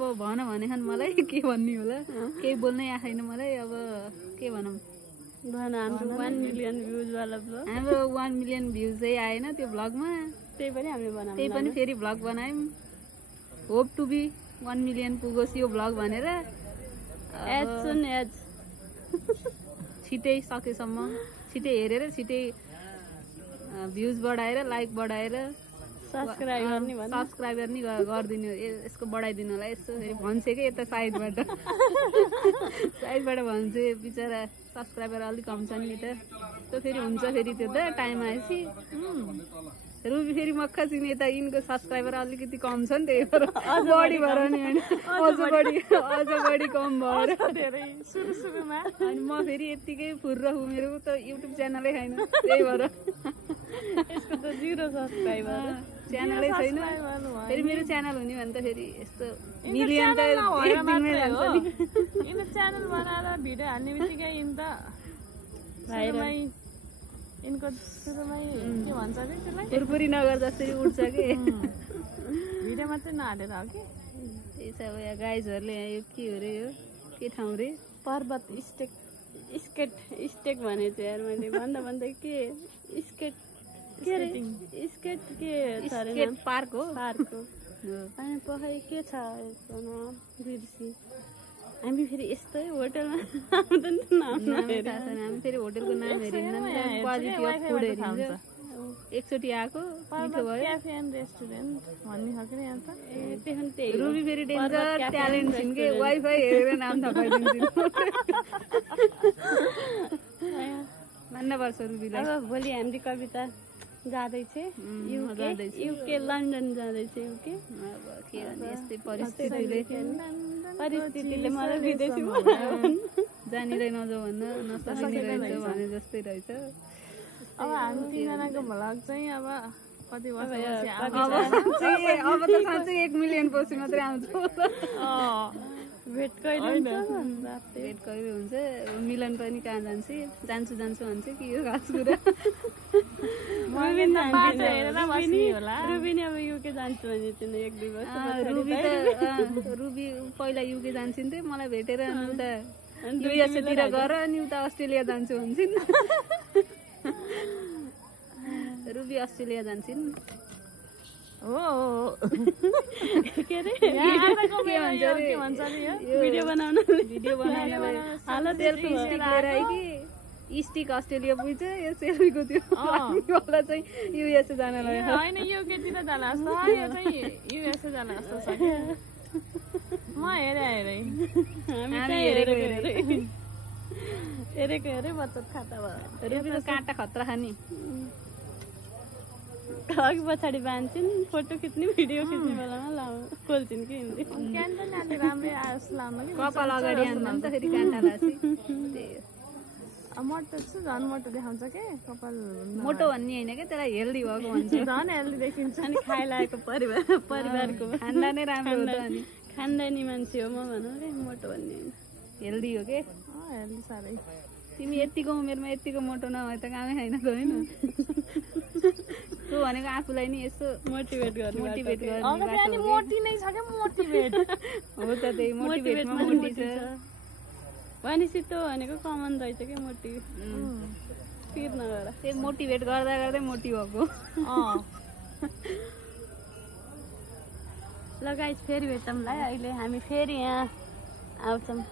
अब भन भनेछन् मलाई के भन्ने होला केही बोल्नै आएन मलाई अब के भनौँ भन हाम्रो 1 मिलियन भ्युज वाला ब्लग हाम्रो 1 मिलियन भ्युज चाहिँ आएन त्यो ब्लगमा त्यही पनि हामीले बनायौँ त्यही पनि फेरि ब्लग बनायौँ होप टु बी 1 मिलियन पुगोस् यो ब्लग भनेर एज सुन एज छिटै सकेसम्म छिटै हेरेर छिटै भ्युज बढाएर लाइक बढाएर सब्स्क्राइबर नि गरिदिनु यसको बढाइदिनु होला यसो फेरि भन्छ कि यता साइडबाट भन्छ बिचरा सब्सक्राइबर अलिक कम छ नि त त्यो फेरि हुन्छ फेरि त्यो त टाइम आएपछि रुबी फेरि मक्खा छिन् यता यिनको सब्सक्राइबर अलिकति कम छ नि त्यही भएर बढी भएर नि अझ बढी कम भएर अनि म फेरि यत्तिकै फुर्र हुँ मेरो त युट्युब च्यानलै छैन त्यही भएर यसको त 0 सब्स्क्राइबर च्यानलै छैन फेरि मेरो च्यानल हुने भने त फेरि यस्तो मिलियन त एक दिनमै जान्छ नि यिनीहरू च्यानल बनाएर भिडियो हाल्ने बित्तिकै यिनको सुरुमै के भन्छ कि त्यसलाई पुरपुरी नगर जसरी उठ्छ कि भिडियो मात्रै नहालेर हो कि त्यही छ अब यहाँ गाइजहरूले यहाँ यो के हो रे यो के ठाउँ रे पर्वत स्टेक भनेको छु यार मैले भन्दा के स्केट के रे स्केट के छ रे नाम पार्क हो अनि पखै के छ यसको नाम बिर्सी हामी फेरि यस्तै होटलमा हामी फेरि होटलको नाम हेरिन्न क्वालिटी अफ फुड हेरिन्छ एकचोटि आएको मिठो भयो क्याफे एन्ड रेस्टुरेन्ट भन्ने खालको नि यहाँ त त्यही रुबी फेरि डेन्जर ट्यालेन्ट छिन् कि वाइफाई हेरेर नाम थपाइदिन्छन् मान्नुपर्छ रुबीलाई अब भोलि हामी कविता जाँदैछ युके लन्डन जाँदैछ युके अब के गर्ने यस्तै परिस्थितिले मलाई विदेशी जानिँदै नजाऊ भन्न नसकिने रहेछ भने जस्तै रहेछ अब हामी तिनजनाको भ्लग चाहिँ अब कति वर्ष अब त साँच्चै 1 मिलियन पछि मात्रै आउँछ भेट कहिले हुन्छ मिलन पनि कहाँ जान्छु भन्छ कि यो खास कुरा रुबी अब युके जान्छु भने चाहिँ 1-2 वर्ष रुबी पहिला युके जान्छन् त मलाई भेटेर अनि उता युएसतिर गएर अनि उता अस्ट्रेलिया जान्छु भन्छन् रुबी अस्ट्रेलिया जान्छन् हो के अरे भिडियो बनाउन हाल सेल्फी स्टिक लिएर आयो कि स्टिक अस्ट्रेलिया पुग्छ यो सेल्फीको त्यो वाला चाहिँ युएसए जान लाग्यो होइन युकेतिर जाला जस्तो यो चाहिँ युएसए जाला जस्तो छ म हेरेको बचत खाता भयो रुबीको काँटा खतरा खाने अघि पछाडि बाँध्छन् फोटो खिच्ने भिडियो खिच्ने बेलामा खोल्छन् कि हिँड्दै राम्रै आयोस् लाउनु कि कपाल अगाडि हान्दा पनि त फेरि काँटा लासी मोटो छु झन् मोटो देखाउँछ के कपाल मोटो भन्ने होइन क्या त्यसलाई हेल्दी भएको भन्छ झन् हेल्दी देखिन्छ अनि खाइलागेको परिवारको खान्दा नै राम्रो हो त अनि खान्दानी मान्छे हो म भनौँ रे मोटो भन्ने होइन हेल्दी हो के हेल्दी साह्रै तिमी यतिको उमेरमा यतिको मोटो नभए त कामै छैन त होइन तँ भनेको आफूलाई नि यसो मोटिभेट गर्ने मोटी नै छ क्या मोटिभेट हो त त्यही मोटिभेटमा मोटी छ भनेपछि त भनेको कमन रहेछ क्या मोटी पिर नगर त्यही मोटिभेट गर्दा गर्दै मोटी भएको ल गाइस फेरि भेटौँला अहिले हामी फेरि यहाँ आउँछौँ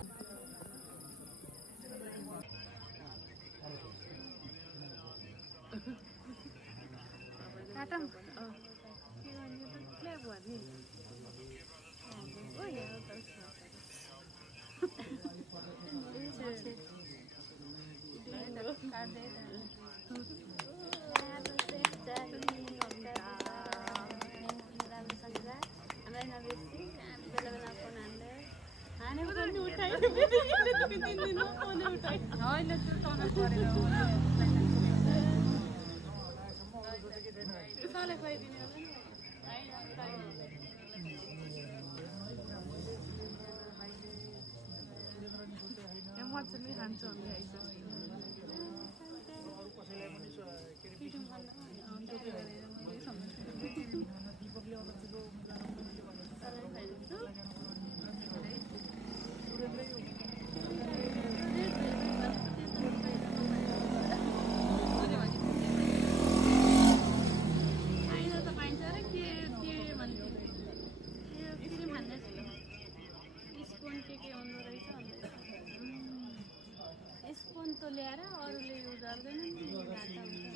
ल्याएर अरूले युज गर्दैन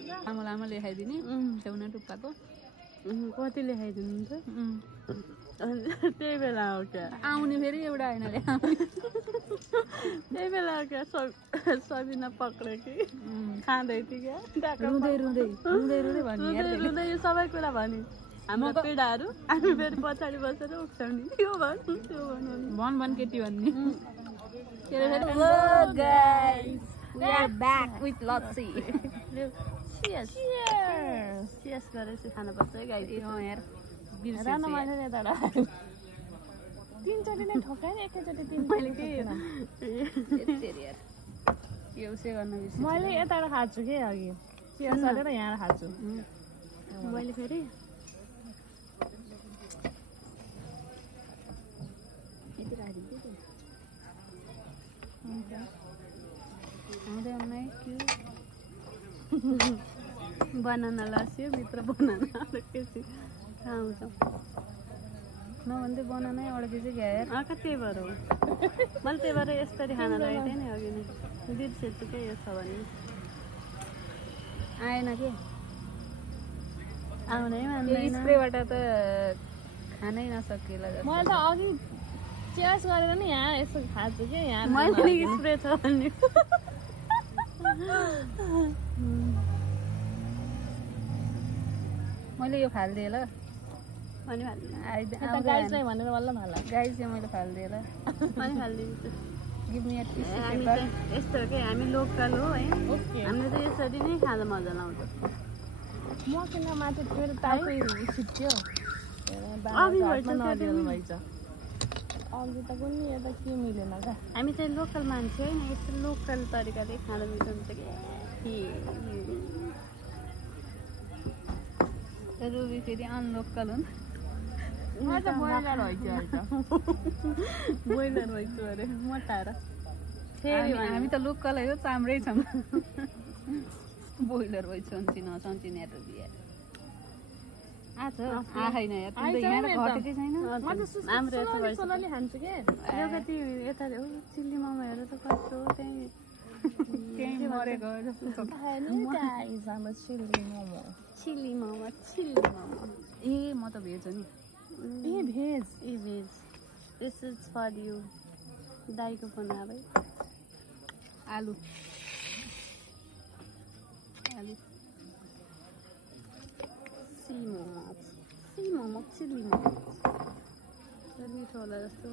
लामो लामो लेखाइदिने छेउना टुप्पाको कति लेखाइदिनुहुन्छ त्यही बेला हो क्या आउने फेरि एउटा होइन त्यही बेला हो क्या सबिना पक्रियो कि खाँदै थियो क्या रुँदै रुँदै रुँदै रुँदै भन्ने रुँदै यो सबै कुरा भन्यो हाम्रो पीडाहरू हामी फेरि पछाडि बसेर उक्साउने त्यो भन्नु त्यो भन्नु भन केटी भन्ने We are back with Lotsie. Cheers गरेपछि खानुपर्छ है गाई यार रानो मैले यताबाट तिनचोटि नै ठोकाएँ एकैचोटि तिन मैले मैले यताबाट खान्छु कि अघि चिया सरेर यहाँ खान्छु मैले फेरि बनाना लास्यो भित्र बनाना अड्केपछि खाउँछ नभन्दै बनानै अड्केपछि गएर त्यही भएर हो मैले त्यही भएर यसरी खाना लगेको थिएँ नि अघि नै बिर्सेछु के यो छ भने आएन के आउनै मान्दैन स्प्रेबाट त खानै नसकिएला मैले त अघि चेस गरेर नि यहाँ यसो खान्छु कि यहाँ मैले स्प्रे छ भन्ने मैले यो फालिदिएँ ल भने गाइजलाई भनेर वल्ल भाला गाइज चाहिँ मैले फालिदिएँ ल पनि फालिदिन्छु गिभ मी हामी त यस्तो हो कि हामी लोकल हो है हामीले त यसरी नै खाँदा मजा लाउँछ मसँग माथि फेरि तातै छिट्यो अघि त कुनै यता के मिलेन क्या हामी चाहिँ लोकल मान्छे होइन यस्तो लोकल तरिकाले खाँदा मिठो हुन्छ कि रुबी फेरि अनलोकल हुन् बोइलर भइसक्यो अरे मोटाएर हामी त लोकलै हो चाम्रै छौँ बोइलर भइ सन्चिने रुबी आएन यार घटेकै छैन सोलले खान्छु के यो कति यता चिल्ली मोमोहरू त कस्तो त्यही मरेको चिल्ली मोमो ए म त भेज हो नि भेज दिस इज फर यु दाईको फोन भाइ आलु सी मोमो चिल्ली मोमो मिठो होला जस्तो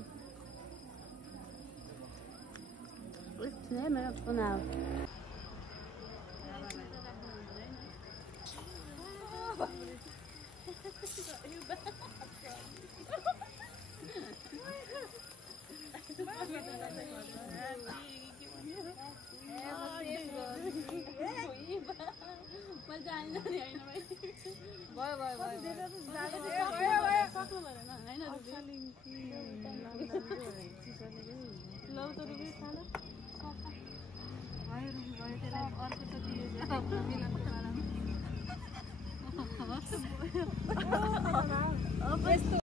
मेरो फोन आयो अर्को